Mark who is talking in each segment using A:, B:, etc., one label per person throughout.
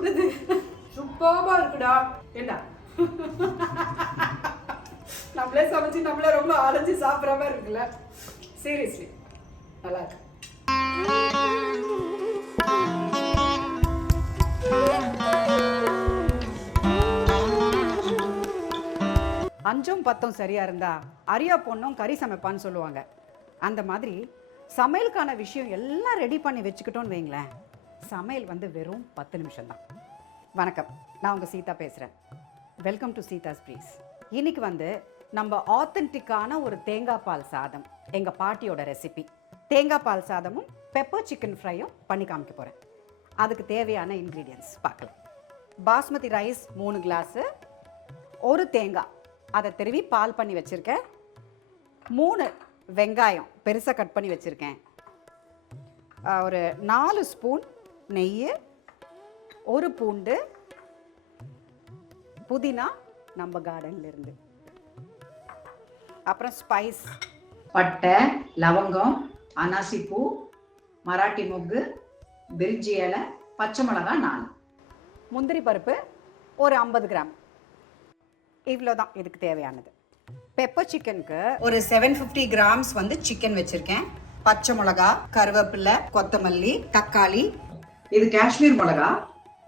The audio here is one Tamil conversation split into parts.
A: சுடுது சூப்பராக இருக்குடா. என்ன நம்மளே சமைச்சு நம்மளே ரொம்ப அலைஞ்சு சாப்பிட்ற மாதிரி இருக்குல்ல? சீரியஸ்லி நல்லா இருக்கு. அஞ்சும் பத்தும் சரியா இருந்தா அரியா பொண்ணும் கறி சமைப்பான்னு சொல்லுவாங்க. அந்த மாதிரி சமையலுக்கான விஷயம் எல்லாம் ரெடி பண்ணி வச்சுக்கிட்டோன்னு வைங்களேன். சமையல் வந்து வெறும் பத்து நிமிஷம்தான். வணக்கம். நான் உங்கள் சீதா பேசுகிறேன் வெல்கம் டு சீதாஸ் ப்ளீஸ் இன்னைக்கு வந்து நம்ம ஆத்தென்டிக்கான ஒரு தேங்காய் பால் சாதம் எங்கள் பாட்டியோட ரெசிபி தேங்காய் பால் சாதமும் பெப்பர் சிக்கன் ஃப்ரையும் பண்ணி காமிக்க போகிறேன் அதுக்கு தேவையான இன்க்ரீடியன்ஸ் பார்க்கலாம். பாஸ்மதி ரைஸ் மூணு கிளாஸு ஒரு தேங்காய். அதை திருவி பால் பண்ணி வச்சுருக்கேன். மூணு வெங்காயம் பெருசாக கட் பண்ணி வச்சுருக்கேன். ஒரு நாலு ஸ்பூன் நெய் ஒரு பூண்டு புதினா நம்ம கார்டன்ல இருந்து. அப்புறம் ஸ்பைஸ்
B: பட்டை லவங்கம் அனாசிப்பூ மராட்டி மொக்கு பிரிஞ்சி இலை பச்சை மிளகாய் நாலு.
A: முந்திரி பருப்பு ஒரு ஐம்பது கிராம். இவ்வளோ தான் இதுக்கு தேவையானது. பெப்பர் சிக்கனுக்கு ஒரு செவன் ஃபிஃப்டி கிராம்ஸ் வந்து சிக்கன் வச்சுருக்கேன். பச்சை மிளகா கருவேப்பிலை கொத்தமல்லி தக்காளி
B: இது காஷ்மீர் மிளகா.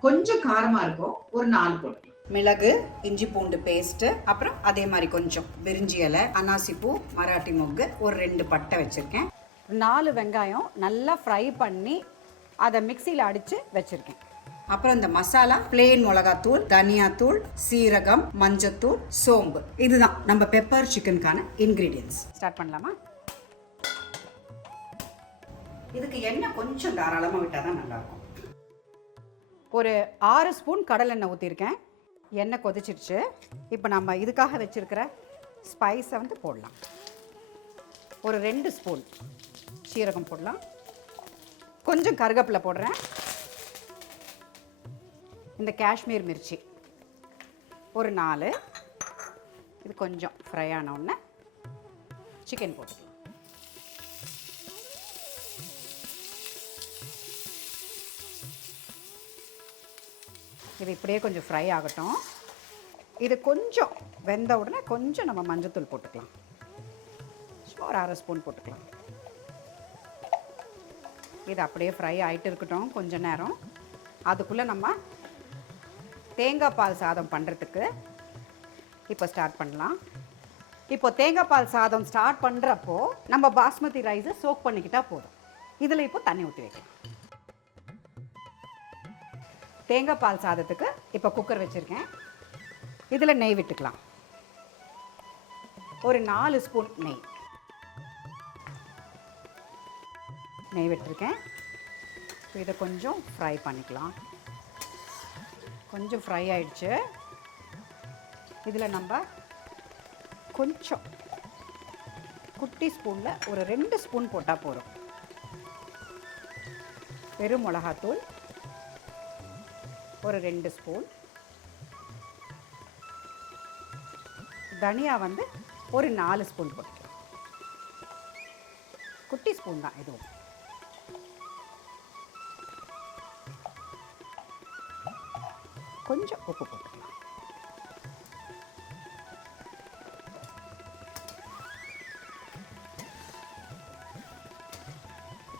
B: கொஞ்சம் காரமா இருக்கும். ஒரு நாலு போட்டு.
A: மிளகு இஞ்சி பூண்டு பேஸ்ட்டு அப்புறம் அதே மாதிரி கொஞ்சம் பிரிஞ்சி இலை அனாசிப்பூ மராட்டி மொக்கு ஒரு ரெண்டு பட்டை வச்சுருக்கேன். நாலு வெங்காயம் நல்லா ஃப்ரை பண்ணி அதை மிக்சியில் அடித்து வச்சுருக்கேன். அப்புறம் இந்த மசாலா பிளேன் மிளகாத்தூள் தனியாத்தூள் சீரகம் மஞ்சத்தூள் சோம்பு. இதுதான் நம்ம பெப்பர் சிக்கனுக்கான இன்க்ரீடியன்ஸ் ஸ்டார்ட் பண்ணலாமா? இதுக்கு எண்ணெய் கொஞ்சம் தாராளமாக விட்டால் தான் நல்லாயிருக்கும். ஒரு ஆறு ஸ்பூன் கடலெண்ணெய் ஊற்றிருக்கேன் எண்ணெய் கொதிச்சிருச்சு. இப்போ நம்ம இதுக்காக வச்சுருக்கிற ஸ்பைஸை வந்து போடலாம். ஒரு ரெண்டு ஸ்பூன் சீரகம் போடலாம். கொஞ்சம் கருவேப்பிலை போடுறேன். இந்த காஷ்மீர் மிர்ச்சி. ஒரு நாலு. இது கொஞ்சம் ஃப்ரை ஆன உடனே சிக்கன் போட்டுக்கலாம். இது இப்படியே கொஞ்சம் ஃப்ரை ஆகட்டும். இது கொஞ்சம் வெந்த உடனே கொஞ்சம் நம்ம மஞ்சத்தூள் போட்டுக்கலாம். ஒரு அரை ஸ்பூன் போட்டுக்கலாம். இது அப்படியே ஃப்ரை ஆகிட்டு இருக்கட்டும் கொஞ்ச நேரம். அதுக்குள்ளே நம்ம தேங்காய் பால் சாதம் பண்ணுறதுக்கு இப்போ ஸ்டார்ட் பண்ணலாம். இப்போ தேங்காய் பால் சாதம் ஸ்டார்ட் பண்ணுறப்போ நம்ம பாஸ்மதி ரைஸை சோக் பண்ணிக்கிட்டால் போதும். இதில் இப்போ தண்ணி ஊற்றி வைக்கலாம். தேங்காய் பால் சாதத்துக்கு இப்போ குக்கர் வச்சுருக்கேன். இதில் நெய் விட்டுக்கலாம். ஒரு நாலு ஸ்பூன் நெய். நெய் விட்டுருக்கேன். இதை கொஞ்சம் ஃப்ரை பண்ணிக்கலாம். கொஞ்சம் ஃப்ரை ஆயிடுச்சு. இதில் நம்ம கொஞ்சம் குட்டி ஸ்பூனில் ஒரு ரெண்டு ஸ்பூன் போட்டால் போதும். வெறும் மிளகாத்தூள் ஒரு ரெண்டு ஸ்பூன். தனியா வந்து ஒரு நாலு ஸ்பூன் போட்டுக்கலாம் குட்டி ஸ்பூன் தான் இதுவும் கொஞ்சம் உப்பு போட்டுக்கலாம்.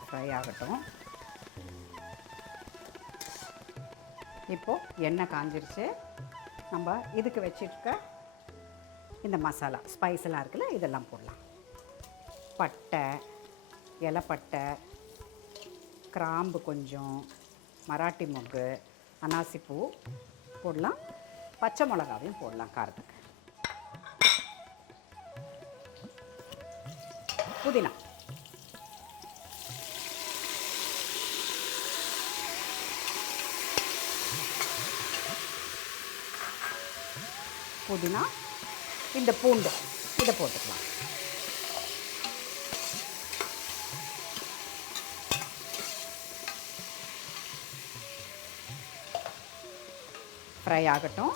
A: ஃப்ரை ஆகட்டும். இப்போது எண்ணெய் காஞ்சிருச்சு. நம்ம இதுக்கு வச்சிருக்க இந்த மசாலா ஸ்பைஸ் எல்லாம் இருக்குல்ல இதெல்லாம் போடலாம். பட்டை இலப்பட்டை கிராம்பு கொஞ்சம் மராட்டி மொக்கு அனாசிப்பூ போடலாம். பச்சை மிளகாவையும் போடலாம் காரத்துக்கு. புதினா. புதினா இந்த பூண்டு இதை போட்டுக்கலாம். ஃப்ரை ஆகட்டும்.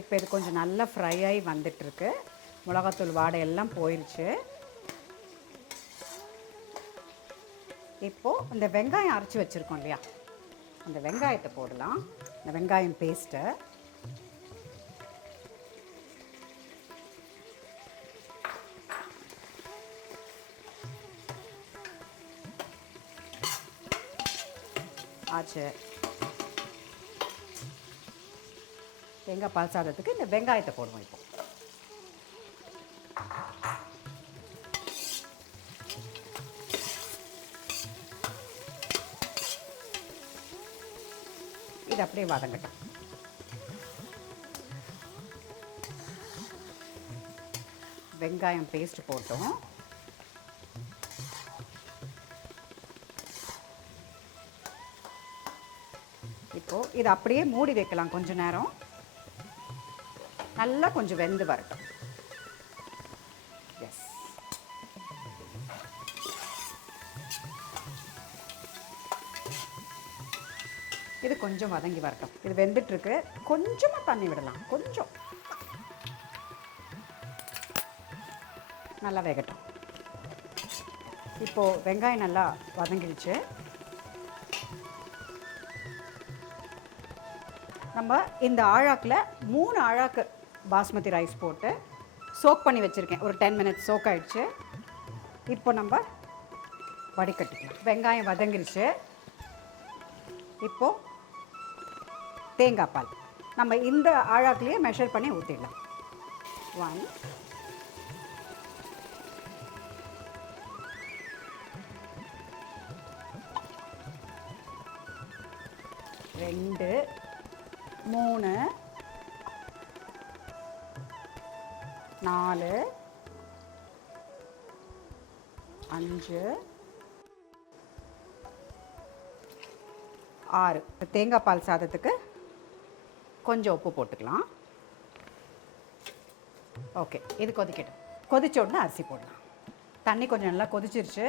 A: இப்போ இது கொஞ்சம் நல்லா ஃப்ரை ஆகி வந்துட்டுருக்கு மிளகாத்தூள் வாடை எல்லாம் போயிடுச்சு இப்போது இந்த வெங்காயம் அரைச்சி வச்சுருக்கோம் இல்லையா? அந்த வெங்காயத்தை போடலாம். இந்த வெங்காயம் பேஸ்ட்டை ஆச்சு. தேங்காய் பால் சாதத்துக்கு இந்த வெங்காயத்தை போடுவோம் இப்போ. இது அப்படியே வதங்கட்டும். வெங்காயம் பேஸ்ட் போட்டோம். இப்போ இதை அப்படியே மூடி வைக்கலாம் கொஞ்ச நேரம். நல்லா கொஞ்சம் வெந்து வரட்டும். கொஞ்சம் வதங்கி வரட்டும். இது வெந்துட்டுருக்கு. இருக்கு கொஞ்சமா தண்ணி விடலாம். கொஞ்சம். நல்லா வேகட்டும். இப்போ வெங்காயம் நல்லா வதங்கிடுச்சு. நம்ம இந்த ஆழாக்கில் மூணு ஆழாக்கு பாஸ்மதி ரைஸ் போட்டு சோக் பண்ணி வச்சுருக்கேன். ஒரு டென் மினிட்ஸ் சோக் ஆயிடுச்சு. இப்போ நம்ம வடிகட்டிக்கலாம். வெங்காயம் வதங்கிருச்சு. இப்போ தேங்காய் பால். நம்ம இந்த ஆழாக்குலேயே மெஷர் பண்ணி ஊற்றிடலாம் ஒன் ரெண்டு. மூணு. நாலு. அஞ்சு. ஆறு. தேங்காய் பால் சாதத்துக்கு கொஞ்சம் உப்பு போட்டுக்கலாம். ஓகே இது கொதிக்கட்டும். கொதிச்ச உடனே அரிசி போடலாம். தண்ணி கொஞ்சம் நல்லா கொதிச்சிருச்சு.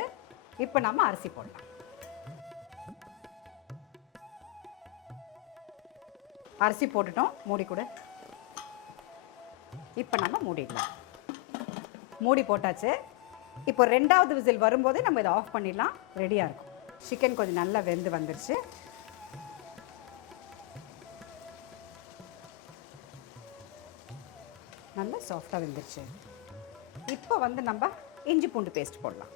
A: இப்போ நம்ம அரிசி போடலாம். அரிசி போட்டுட்டோம் மூடி கூட. இப்போ நம்ம மூடிடலாம். மூடி போட்டாச்சு. இப்போ ரெண்டாவது விசில் வரும்போதே நம்ம இதை ஆஃப் பண்ணிடலாம். ரெடியாக இருக்கும். சிக்கன் கொஞ்சம் நல்லா வெந்து வந்துருச்சு. சாஃப்டாக வெந்துருச்சு. இப்போ வந்து நம்ம இஞ்சி பூண்டு பேஸ்ட் போடலாம்.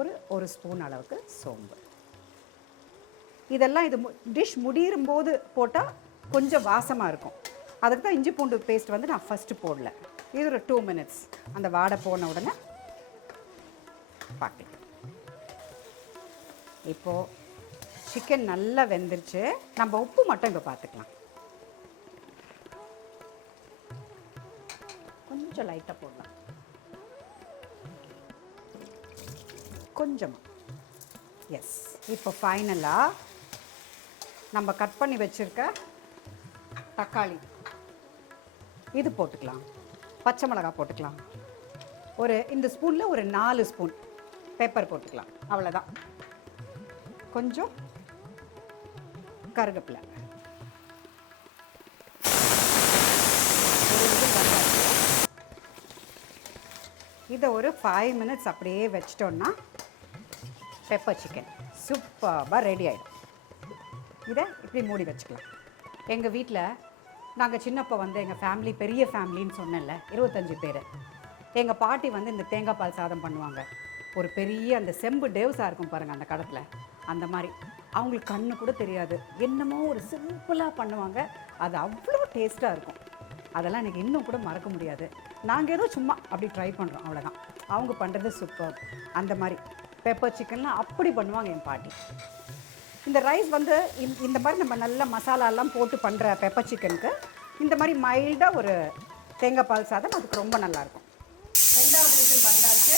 A: ஒரு ஒரு ஸ்பூன் அளவுக்கு சோம்பு. இதெல்லாம் இது டிஷ் முடியும் போது போட்டால் கொஞ்சம் வாசமாக இருக்கும். அதுக்கு தான் இஞ்சி பூண்டு பேஸ்ட் வந்து நான் ஃபஸ்ட்டு போடல. இது ஒரு டூ மினிட்ஸ் அந்த வாடை போன உடனே பார்க்கலாம் இப்போது சிக்கன் நல்லா வெந்துருச்சு. நம்ம உப்பு மட்டும் இங்கே பார்த்துக்கலாம் கொஞ்சம் லைட்டாக போடலாம். கொஞ்சமாக எஸ் இப்போ ஃபைனலாக நம்ம கட் பண்ணி வச்சுருக்க தக்காளி. இது போட்டுக்கலாம். பச்சை மிளகா போட்டுக்கலாம். ஒரு இந்த ஸ்பூனில் ஒரு நாலு ஸ்பூன் பேப்பர் போட்டுக்கலாம். அவ்வளோதான் கொஞ்சம் கருகப்பில்லை இதை ஒரு ஃபைவ் மினிட்ஸ் அப்படியே வச்சிட்டோன்னா பெப்பர் சிக்கன் சூப்பராக ரெடி ஆகிடும் இதை இப்படி மூடி வச்சுக்கலாம். எங்கள் வீட்டில் நாங்கள் சின்னப்போ வந்து எங்கள் ஃபேமிலி பெரிய ஃபேமிலின்னு சொன்னேன்ல இருபத்தஞ்சி பேர். எங்கள் பாட்டி வந்து இந்த தேங்காய் பால் சாதம் பண்ணுவாங்க. ஒரு பெரிய அந்த செம்பு டேவ்ஸாக இருக்கும் பாருங்கள் அந்த கடத்தில் அந்த மாதிரி. அவங்களுக்கு கண்ணு கூட தெரியாது. என்னமோ ஒரு சிம்பிளாக பண்ணுவாங்க. அது அவ்வளோ டேஸ்ட்டாக இருக்கும். அதெல்லாம் எனக்கு இன்னும் கூட மறக்க முடியாது. நாங்கள் ஏதோ சும்மா அப்படி ட்ரை பண்ணுறோம் அவ்வளோதான் அவங்க பண்ணுறது சூப்பர் அந்த மாதிரி. பெப்பர் சிக்கன்லாம் அப்படி பண்ணுவாங்க என் பாட்டி. இந்த ரைஸ் வந்து இந்த- இந்த மாதிரி நம்ம நல்ல மசாலாலாம் போட்டு பண்ணுற பெப்பர் சிக்கனுக்கு இந்த மாதிரி மைல்டாக ஒரு தேங்காய் பால் சாதம் அதுக்கு ரொம்ப நல்லாயிருக்கும். ரெண்டாவது விசில் வந்தாச்சு.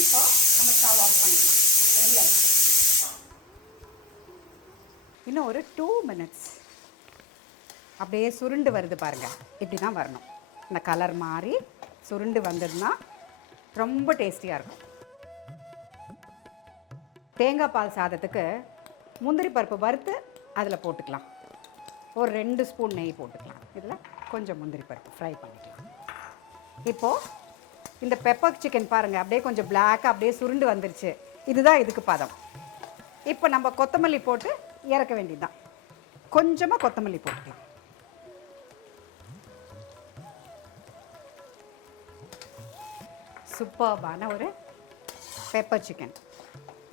A: இப்போ நம்ம ஸ்டவ் ஆஃப் பண்ணிக்கலாம். இன்னும் ஒரு டூ மினிட்ஸ் அப்படியே சுருண்டு வருது பாருங்கள் இப்படி தான் வரணும். இந்த கலர் மாறி சுருண்டு வந்ததுன்னா ரொம்ப டேஸ்டியாக இருக்கும். தேங்காய் பால் சாதத்துக்கு முந்திரி பருப்பு வறுத்து அதில் போட்டுக்கலாம். ஒரு ரெண்டு ஸ்பூன் நெய் போட்டுக்கலாம். இதில் கொஞ்சம் முந்திரி பருப்பு ஃப்ரை பண்ணிக்கலாம். இப்போது இந்த பெப்பர் சிக்கன் பாருங்கள் அப்படியே கொஞ்சம் பிளாக்காக அப்படியே சுருண்டு வந்துருச்சு. இதுதான் இதுக்கு பதம். இப்போ நம்ம கொத்தமல்லி போட்டு இறக்க வேண்டியதுதான். கொஞ்சமாக கொத்தமல்லி போட்டுக்கலாம். சூப்பர்பான ஒரு பெப்பர் சிக்கன்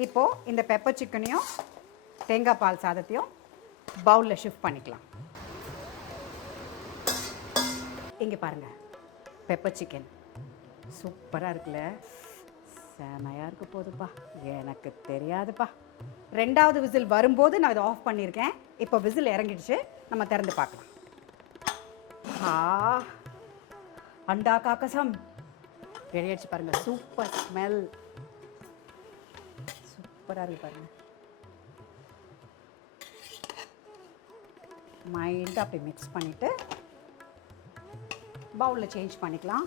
A: இப்போது இந்த பெப்பர் சிக்கனையும் தேங்காய் பால் சாதத்தையும் பவுலில் ஷிஃப்ட் பண்ணிக்கலாம். இங்கே பாருங்கள் பெப்பர் சிக்கன் சூப்பராக இருக்குல்ல? செமையாக இருக்க போகுதுப்பா எனக்கு தெரியாதுப்பா. ரெண்டாவது விசில் வரும்போது நான் இதை ஆஃப் பண்ணியிருக்கேன். இப்போ விசில் இறங்கிடுச்சு. நம்ம திறந்து பார்க்கலாம். ஆ அண்டா காக்கசம். வெளியடிச்சு பாருங்க. சூப்பர் ஸ்மெல் சூப்பராக இருக்கு பாருங்க. மைல்டாக அப்படி மிக்ஸ் பண்ணிவிட்டு பவுலில் சேஞ்ச் பண்ணிக்கலாம்.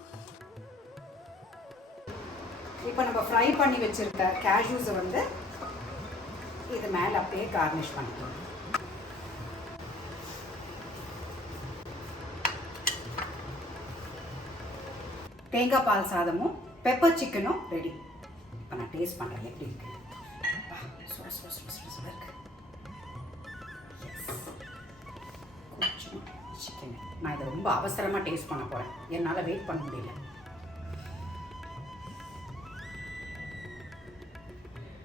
A: இப்போ நம்ம ஃப்ரை பண்ணி வச்சுருக்க கேஷ்யூஸை வந்து இது மேலே அப்படியே கார்னிஷ் பண்ணிக்கலாம். தேங்காய் பால் சாதமும் பெப்பர் சிக்கனும் ரெடி இப்போ நான் டேஸ்ட் பண்ணுறேன் எப்படி இருக்கு? சுட சுட சுட சுட சுட இருக்கு. சிக்கன் நான் இதை ரொம்ப அவசரமாக டேஸ்ட் பண்ண போகிறேன் என்னால் வெயிட் பண்ண முடியல.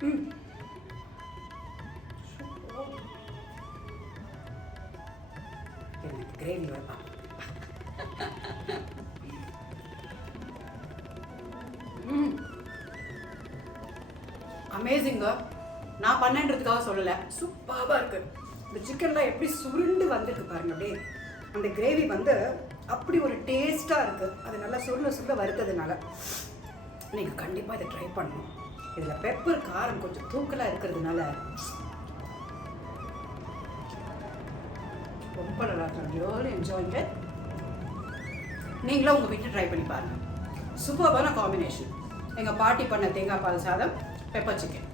A: ம். எனக்கு அமேசிங்க நான் பண்ணேன்றதுக்காக சொல்லலை. சூப்பராக இருக்கு. இந்த சிக்கன்லாம் எப்படி சுருண்டு வந்திருக்கு பாருங்க அப்படியே. அந்த கிரேவி வந்து அப்படி ஒரு டேஸ்ட்டாக இருக்குது அது நல்லா சுருள சுருள வறுத்ததுனால. நீங்கள் கண்டிப்பாக இதை ட்ரை பண்ணணும். இதில் பெப்பர் காரம் கொஞ்சம் தூக்கலாக இருக்கிறதுனால ரொம்ப நல்லா இருக்கும் ரியலி என்ஜாயிங்க நீங்களும் உங்கள் வீட்டில் ட்ரை பண்ணி பாருங்கள் சூப்பர்பான காம்பினேஷன் எங்கள் பாட்டி பண்ண தேங்காய் பால் சாதம் பெப்பர் சிக்கன்